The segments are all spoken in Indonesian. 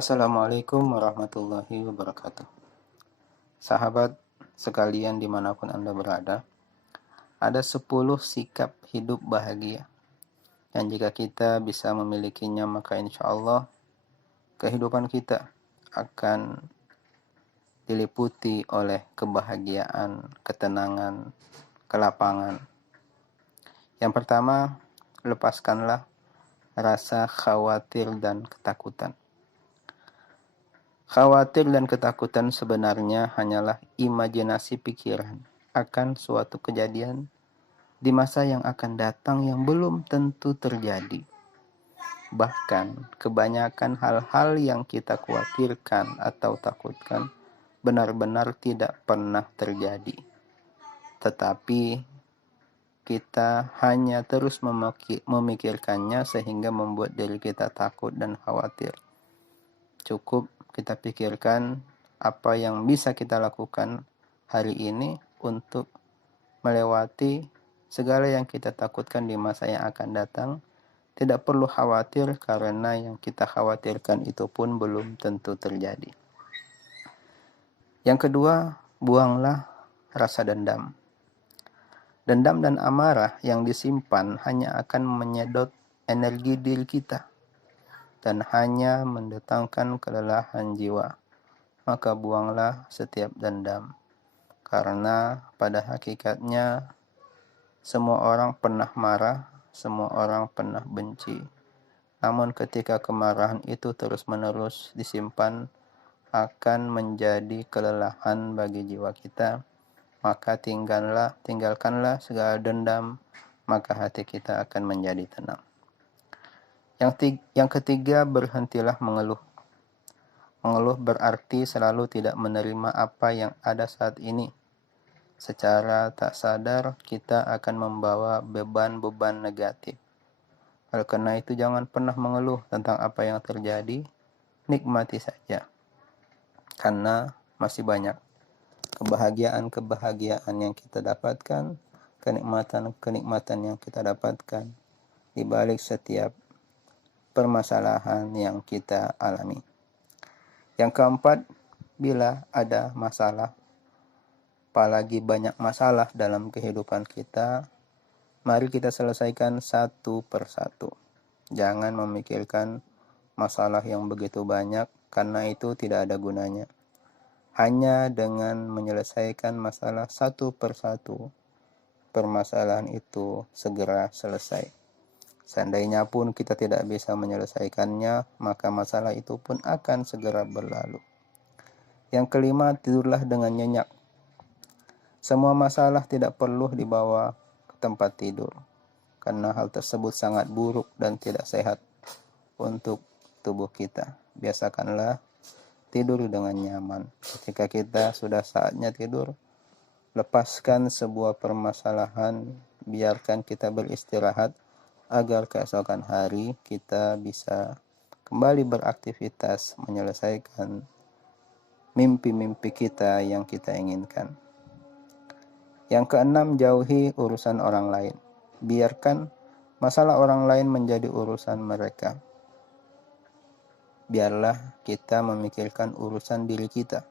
Assalamualaikum warahmatullahi wabarakatuh. Sahabat sekalian dimanapun Anda berada, ada 10 sikap hidup bahagia. Dan jika kita bisa memilikinya, maka insya Allah kehidupan kita akan diliputi oleh kebahagiaan, ketenangan, kelapangan. Yang pertama, lepaskanlah rasa khawatir dan ketakutan. Khawatir dan ketakutan sebenarnya hanyalah imajinasi pikiran akan suatu kejadian di masa yang akan datang yang belum tentu terjadi. Bahkan kebanyakan hal-hal yang kita khawatirkan atau takutkan benar-benar tidak pernah terjadi. Tetapi kita hanya terus memikirkannya sehingga membuat diri kita takut dan khawatir. Cukup kita pikirkan apa yang bisa kita lakukan hari ini untuk melewati segala yang kita takutkan di masa yang akan datang. Tidak perlu khawatir karena yang kita khawatirkan itu pun belum tentu terjadi. Yang kedua, buanglah rasa dendam. Dendam dan amarah yang disimpan hanya akan menyedot energi diri kita dan hanya mendatangkan kelelahan jiwa. Maka buanglah setiap dendam. Karena pada hakikatnya semua orang pernah marah, semua orang pernah benci. Namun ketika kemarahan itu terus-menerus disimpan akan menjadi kelelahan bagi jiwa kita. Maka tinggalkanlah segala dendam, maka hati kita akan menjadi tenang. Yang ketiga, berhentilah mengeluh. Mengeluh berarti selalu tidak menerima apa yang ada saat ini. Secara tak sadar kita akan membawa beban-beban negatif. Oleh karena itu jangan pernah mengeluh tentang apa yang terjadi, nikmati saja. Karena masih banyak kebahagiaan-kebahagiaan yang kita dapatkan, kenikmatan-kenikmatan yang kita dapatkan di balik setiap permasalahan yang kita alami. Yang keempat, bila ada masalah, apalagi banyak masalah dalam kehidupan kita, mari kita selesaikan satu persatu. Jangan memikirkan masalah yang begitu banyak, karena itu tidak ada gunanya. Hanya dengan menyelesaikan masalah satu persatu, permasalahan itu segera selesai. Seandainya pun kita tidak bisa menyelesaikannya, maka masalah itu pun akan segera berlalu. Yang kelima, tidurlah dengan nyenyak. Semua masalah tidak perlu dibawa ke tempat tidur, karena hal tersebut sangat buruk dan tidak sehat untuk tubuh kita. Biasakanlah tidur dengan nyaman. Ketika kita sudah saatnya tidur, lepaskan sebuah permasalahan, biarkan kita beristirahat, agar keesokan hari kita bisa kembali beraktivitas menyelesaikan mimpi-mimpi kita yang kita inginkan. Yang keenam, jauhi urusan orang lain. Biarkan masalah orang lain menjadi urusan mereka. Biarlah kita memikirkan urusan diri kita.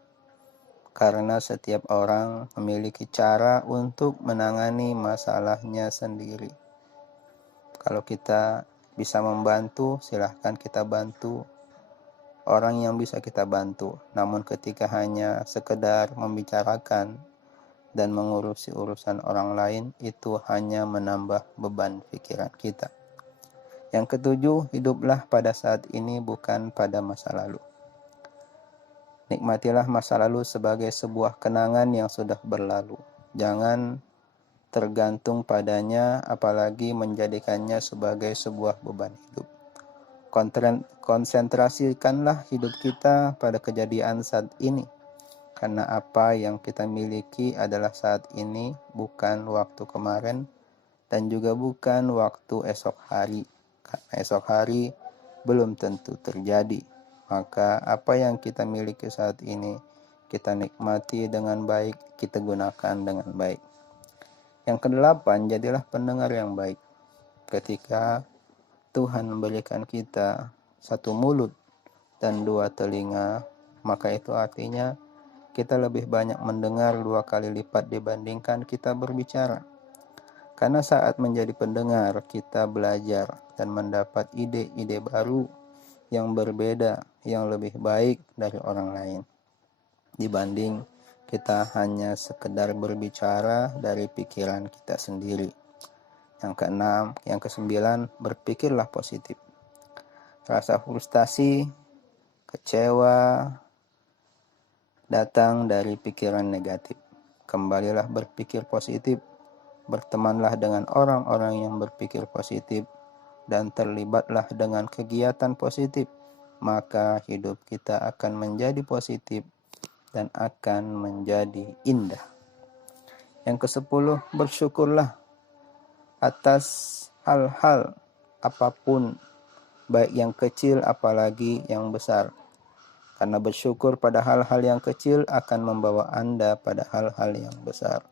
Karena setiap orang memiliki cara untuk menangani masalahnya sendiri. Kalau kita bisa membantu, silahkan kita bantu orang yang bisa kita bantu. Namun ketika hanya sekedar membicarakan dan mengurusi urusan orang lain, itu hanya menambah beban pikiran kita. Yang ketujuh, hiduplah pada saat ini bukan pada masa lalu. Nikmatilah masa lalu sebagai sebuah kenangan yang sudah berlalu. Jangan tergantung padanya, apalagi menjadikannya sebagai sebuah beban hidup. Konsentrasikanlah hidup kita pada kejadian saat ini, karena apa yang kita miliki adalah saat ini, bukan waktu kemarin, dan juga bukan waktu esok hari, karena esok hari belum tentu terjadi. Maka apa yang kita miliki saat ini, kita nikmati dengan baik, kita gunakan dengan baik. Yang kedelapan, jadilah pendengar yang baik. Ketika Tuhan memberikan kita satu mulut dan 2 telinga, maka itu artinya kita lebih banyak mendengar 2 kali lipat dibandingkan kita berbicara. Karena saat menjadi pendengar, kita belajar dan mendapat ide-ide baru yang berbeda, yang lebih baik dari orang lain, dibanding kita hanya sekedar berbicara dari pikiran kita sendiri. Yang keenam, yang kesembilan, berpikirlah positif. Rasa frustasi, kecewa, datang dari pikiran negatif. Kembalilah berpikir positif, bertemanlah dengan orang-orang yang berpikir positif, dan terlibatlah dengan kegiatan positif. Maka hidup kita akan menjadi positif dan akan menjadi indah. Yang ke-10, bersyukurlah atas hal-hal apapun, baik yang kecil apalagi yang besar. Karena bersyukur pada hal-hal yang kecil akan membawa Anda pada hal-hal yang besar.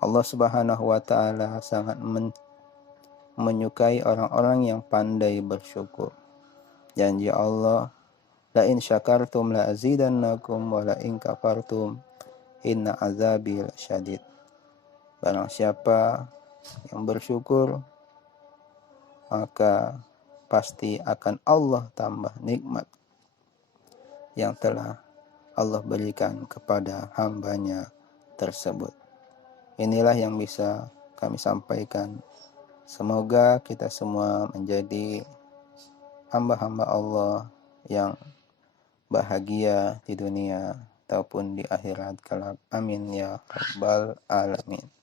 Allah Subhanahu wa taala sangat menyukai orang-orang yang pandai bersyukur. Janji Allah, la in syakartum la azidannakum wa la in kafartum inna azabi lasyadid. Barang siapa yang bersyukur, maka pasti akan Allah tambah nikmat yang telah Allah berikan kepada hambanya tersebut. Inilah yang bisa kami sampaikan. Semoga kita semua menjadi hamba-hamba Allah yang bahagia di dunia ataupun di akhirat kelak. Amin ya rabbal alamin.